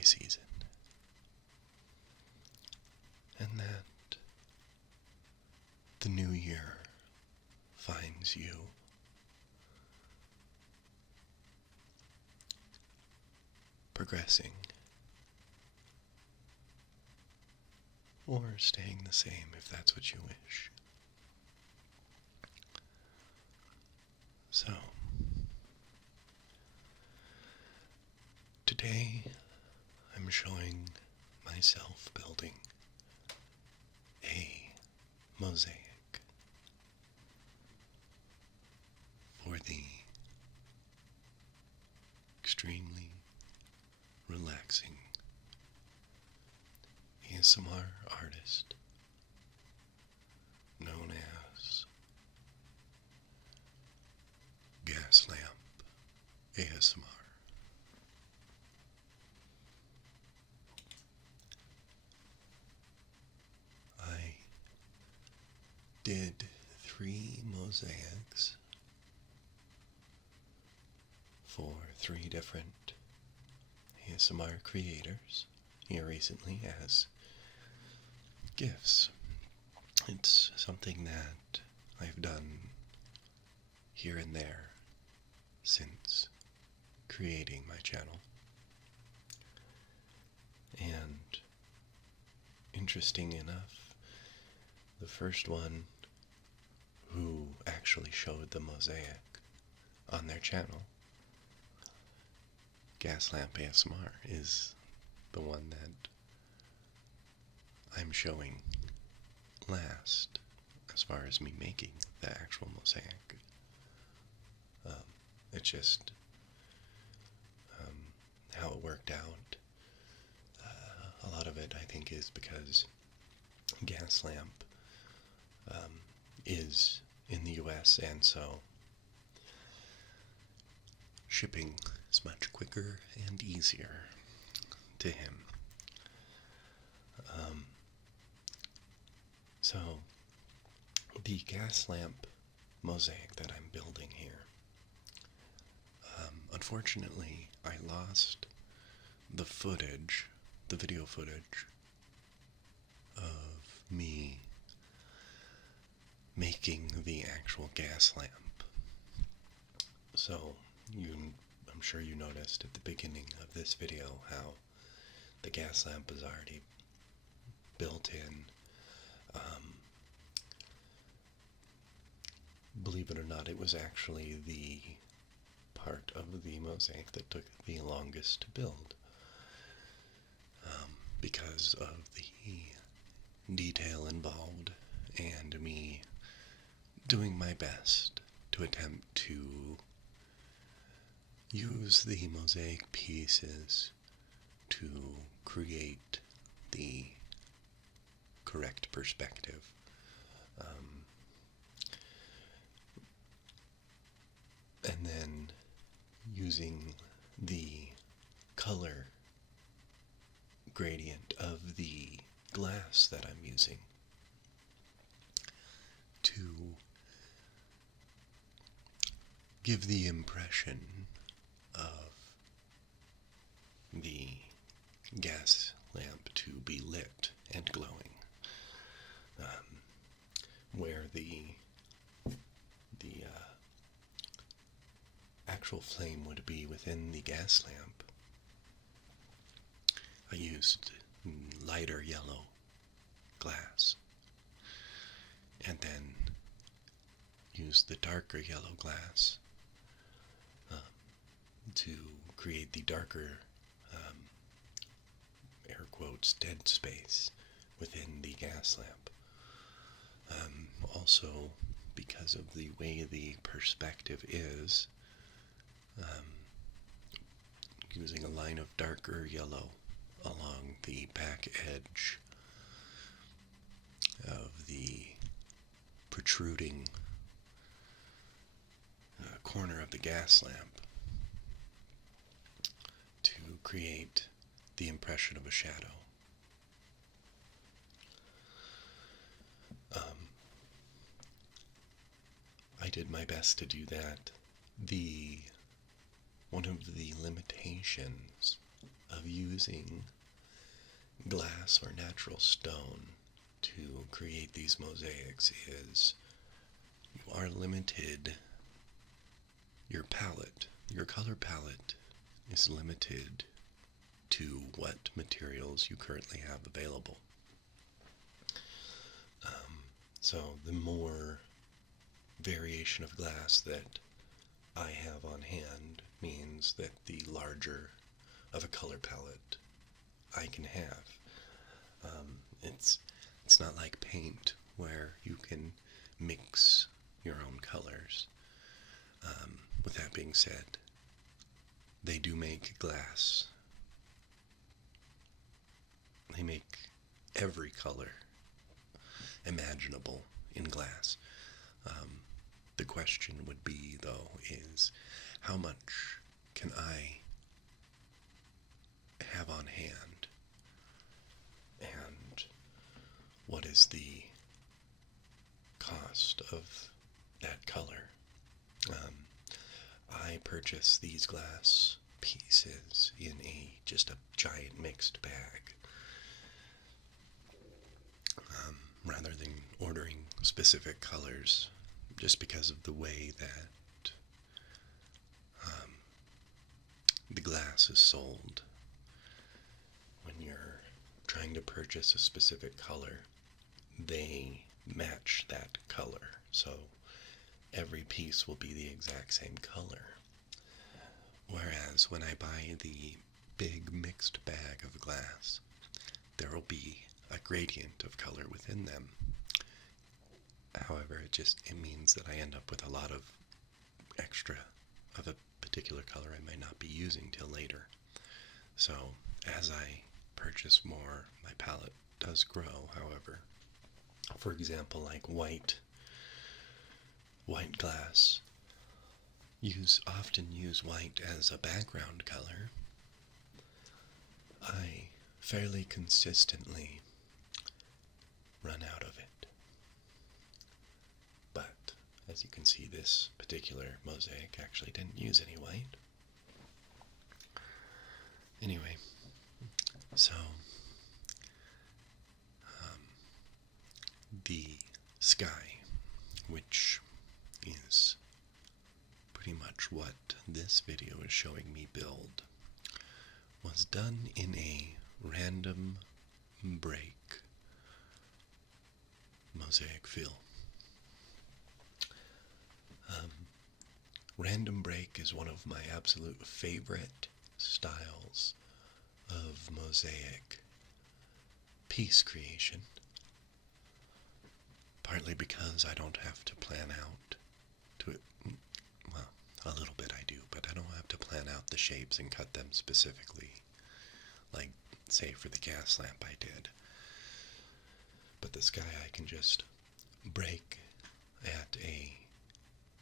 holiday season, and that the new year finds you progressing or staying the same if that's what you wish. So, today I'm showing myself building a mosaic for the extremely relaxing ASMR artist known as Gaslamp ASMR. I did 3 mosaics for 3 different ASMR creators here recently as gifts. It's something that I've done here and there since creating my channel. And interesting enough, the first one who actually showed the mosaic on their channel, Gaslamp ASMR, is the one that I'm showing last as far as me making the actual mosaic. It's just how it worked out. A lot of it, I think, is because Gaslamp is in the US, and so shipping is much quicker and easier to him. So, the Gaslamp mosaic that I'm building here, unfortunately, I lost the footage, the video footage of me making the actual gas lamp. So, I'm sure you noticed at the beginning of this video how the gas lamp is already built in. Believe it or not, it was actually the part of the mosaic that took the longest to build, because of the detail involved and me doing my best to attempt to use the mosaic pieces to create the correct perspective. And then using the color gradient of the glass that I'm using to give the impression of the gas lamp to be lit and glowing, where the actual flame would be within the gas lamp. I used lighter yellow glass, and then used the darker yellow glass to create the darker, air quotes, dead space within the gas lamp. Also, because of the way the perspective is, using a line of darker yellow along the back edge of the protruding corner of the gas lamp to create the impression of a shadow. I did my best to do that. One of the limitations of using glass or natural stone to create these mosaics is you are limited. Your palette, your color palette is limited to what materials you currently have available. So the more variation of glass that I have on hand means that the larger of a color palette I can have. It's not like paint where you can mix your own colors. With that being said, they do make glass. They make every color imaginable in glass. The question would be, though, is how much can I have on hand? And what is the cost of that color? I purchased these glass pieces in just a giant mixed bag. Rather than ordering specific colors, just because of the way that the glass is sold. When you're trying to purchase a specific color, they match that color, so every piece will be the exact same color. Whereas when I buy the big mixed bag of glass, there will be a gradient of color within them. However, it means that I end up with a lot of extra of a particular color I might not be using till later. So as I purchase more, my palette does grow. However, for example, like white glass, often use white as a background color. I fairly consistently run out of it. But as you can see, this particular mosaic actually didn't use any white. Anyway, so the sky, which is pretty much what this video is showing me build, was done in a random break mosaic fill. Random break is one of my absolute favorite styles of mosaic piece creation, partly because I don't have to plan out to it. Well, a little bit I do, but I don't have to plan out the shapes and cut them specifically, like, say, for the gas lamp I did. But the sky I can just break at a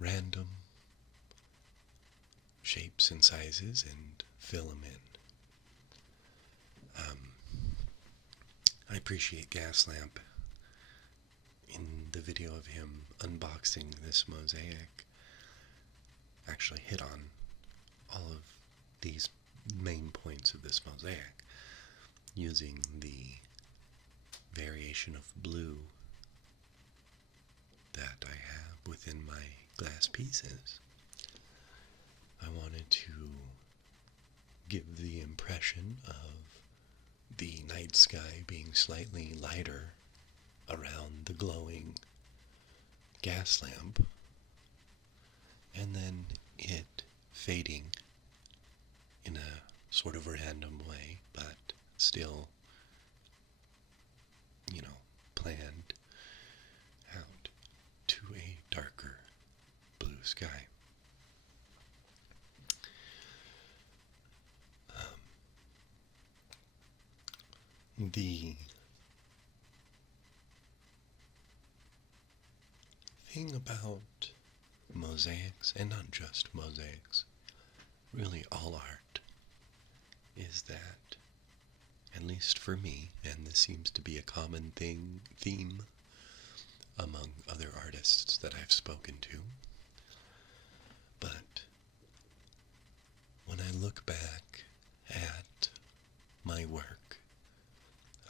random shapes and sizes and fill them in. I appreciate Gaslamp. In the video of him unboxing this mosaic, actually hit on all of these main points of this mosaic using the variation of blue that I have within my glass pieces. I wanted to give the impression of the night sky being slightly lighter around the glowing gas lamp, and then it fading in a sort of random way, but still, planned out to a darker blue sky. The thing about mosaics, and not just mosaics, really all art, is that, at least for me, and this seems to be a common theme among other artists that I've spoken to, but when I look back at my work,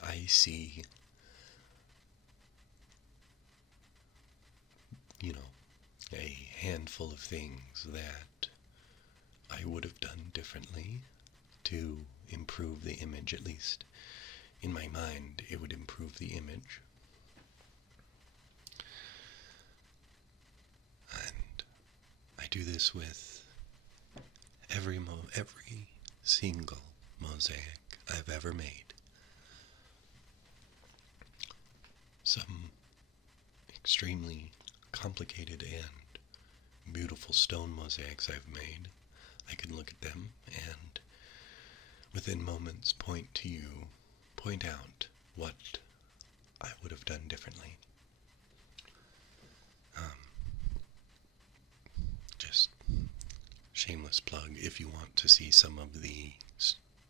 I see, a handful of things that I would have done differently to improve the image. At least in my mind, it would improve the image. And I do this with every single mosaic I've ever made. Some extremely complicated and beautiful stone mosaics I've made, I can look at them and within moments point out what I would have done differently. Just shameless plug, if you want to see some of the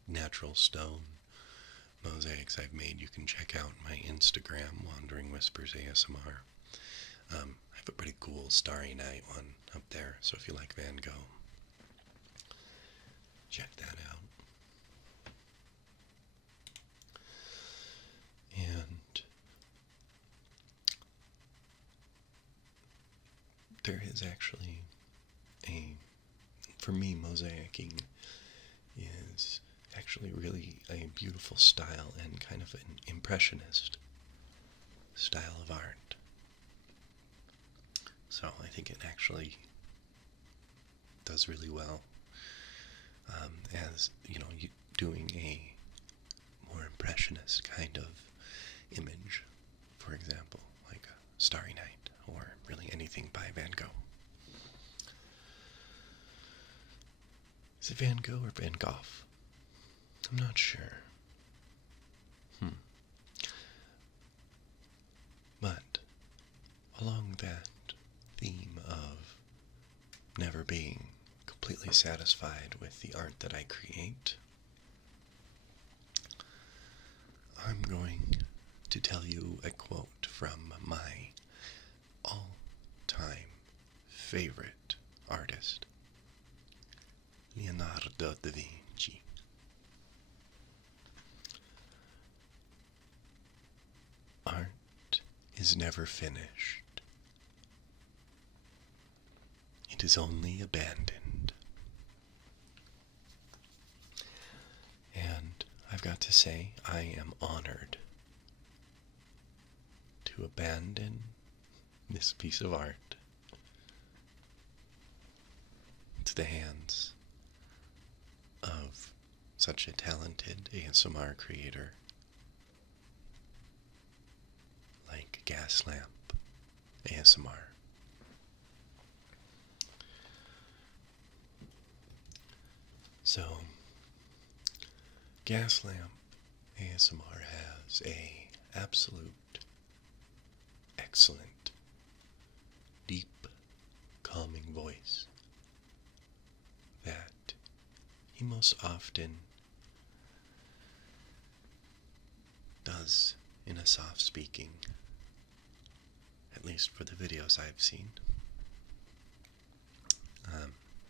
natural stone mosaics I've made, you can check out my Instagram, Wandering Whispers ASMR. I have a pretty cool Starry Night one up there, so if you like Van Gogh, check that out. And there is actually for me, mosaicing is actually really a beautiful style and kind of an impressionist style of art. So I think it actually does really well as, doing a more impressionist kind of image, for example, like a Starry Night, or really anything by Van Gogh. Is it Van Gogh or Van Gogh? I'm not sure. But along that theme of never being completely satisfied with the art that I create, I'm going to tell you a quote from my all-time favorite artist, Leonardo da Vinci. Art is never finished. It is only abandoned. And I've got to say, I am honored to abandon this piece of art to the hands of such a talented ASMR creator like Gaslamp ASMR. So, Gaslamp ASMR has a absolute excellent, deep, calming voice that he most often does in a soft speaking, at least for the videos I've seen.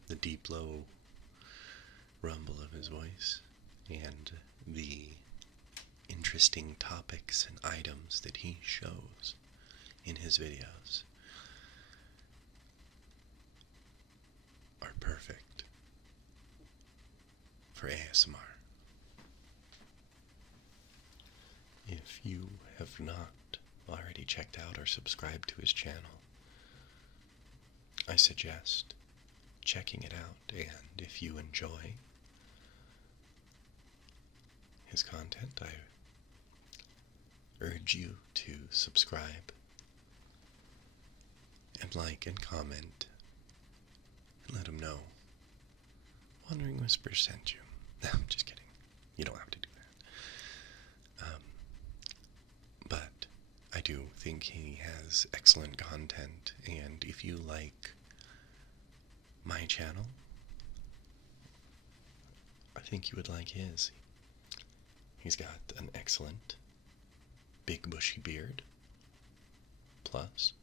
The deep, low rumble of his voice and the interesting topics and items that he shows in his videos are perfect for ASMR. If you have not already checked out or subscribed to his channel, I suggest checking it out, and if you enjoy his content, I urge you to subscribe and like and comment and let him know Wandering Whispers sent you. No, I'm just kidding. You don't have to do that. But I do think he has excellent content, and if you like my channel, I think you would like his. He's got an excellent big bushy beard, plus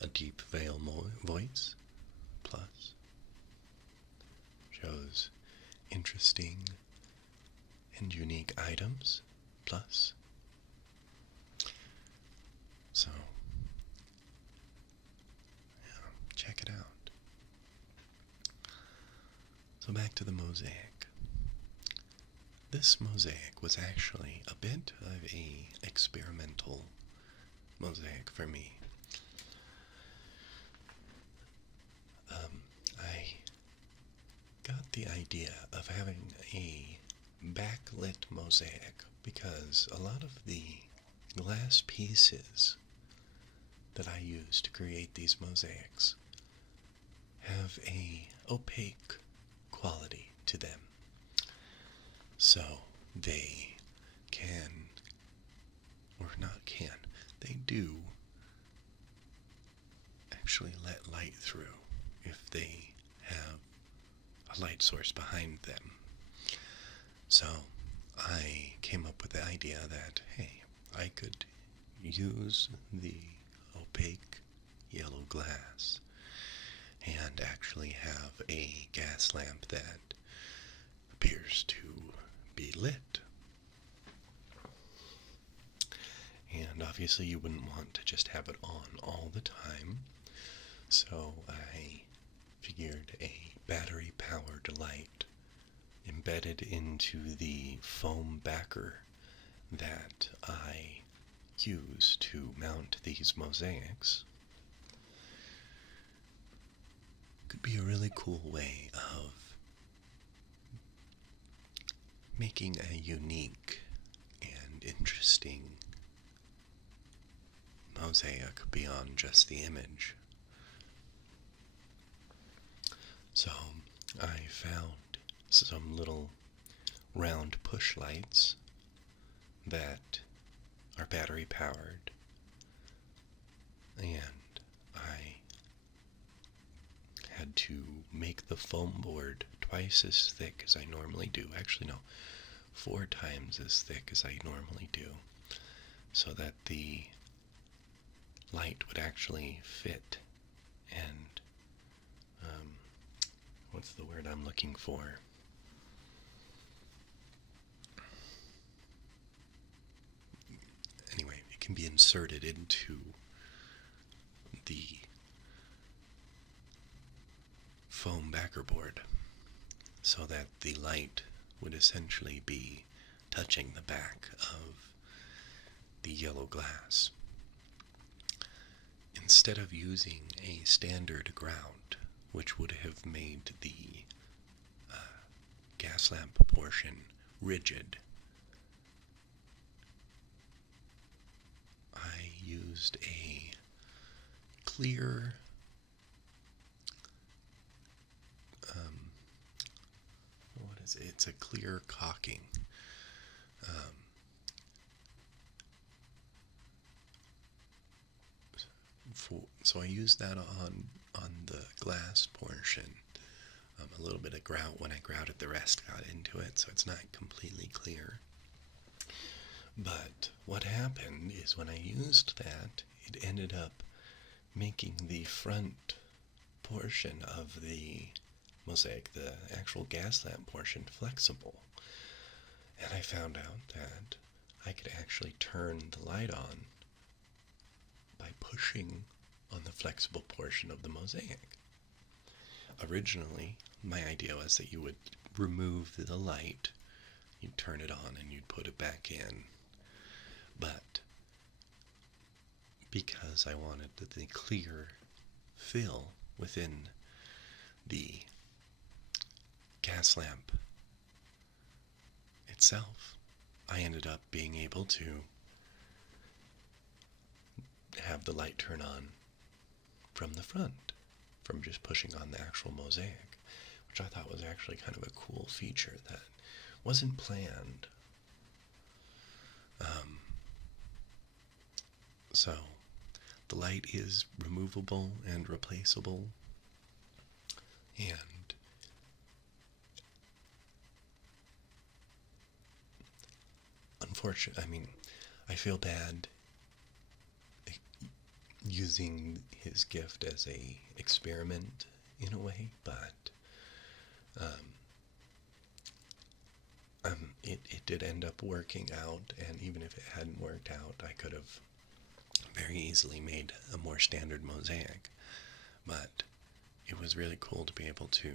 a deep veil voice, plus shows interesting and unique items, plus. So, yeah, check it out. So back to the mosaic. This mosaic was actually a bit of a experimental mosaic for me. I got the idea of having a backlit mosaic because a lot of the glass pieces that I use to create these mosaics have a opaque quality to them. So they can, or not can, they do actually let light through if they have a light source behind them. So I came up with the idea that, hey, I could use the opaque yellow glass and actually have a gas lamp that appears to be lit. And obviously you wouldn't want to just have it on all the time, so I figured a battery-powered light embedded into the foam backer that I use to mount these mosaics could be a really cool way of making a unique and interesting mosaic beyond just the image. So I found some little round push lights that are battery powered, and I had to make the foam board twice as thick as I normally do. Actually, no, 4 times as thick as I normally do, so that the light would actually fit and, what's the word I'm looking for? Anyway, it can be inserted into the foam backer board so that the light would essentially be touching the back of the yellow glass. Instead of using a standard grout, which would have made the gas lamp portion rigid, I used a clear what is it? It's a clear caulking. So I used that on the glass portion. A little bit of grout. When I grouted, the rest got into it, so it's not completely clear. But what happened is when I used that, it ended up making the front portion of the mosaic, the actual gas lamp portion, flexible. And I found out that I could actually turn the light on by pushing on the flexible portion of the mosaic. Originally, my idea was that you would remove the light, you'd turn it on, and you'd put it back in. But because I wanted the clear fill within the gas lamp itself, I ended up being able to have the light turn on from the front, from just pushing on the actual mosaic, which I thought was actually kind of a cool feature that wasn't planned. So the light is removable and replaceable, and I feel bad using his gift as a experiment in a way, but it did end up working out, and even if it hadn't worked out, I could have very easily made a more standard mosaic. But it was really cool to be able to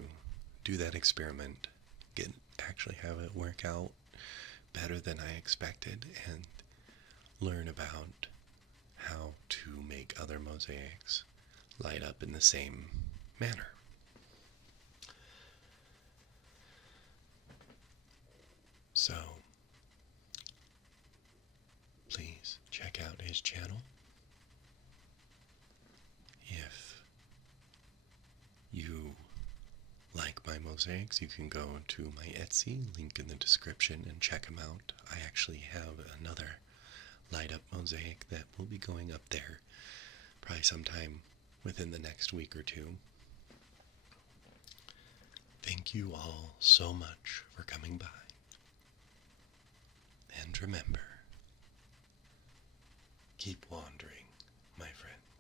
do that experiment, actually have it work out better than I expected, and learn about how to make other mosaics light up in the same manner. So, please check out his channel. If you like my mosaics, you can go to my Etsy, link in the description, and check them out. I actually have another light up mosaic that will be going up there probably sometime within the next week or two. Thank you all so much for coming by. And remember, keep wandering, my friends.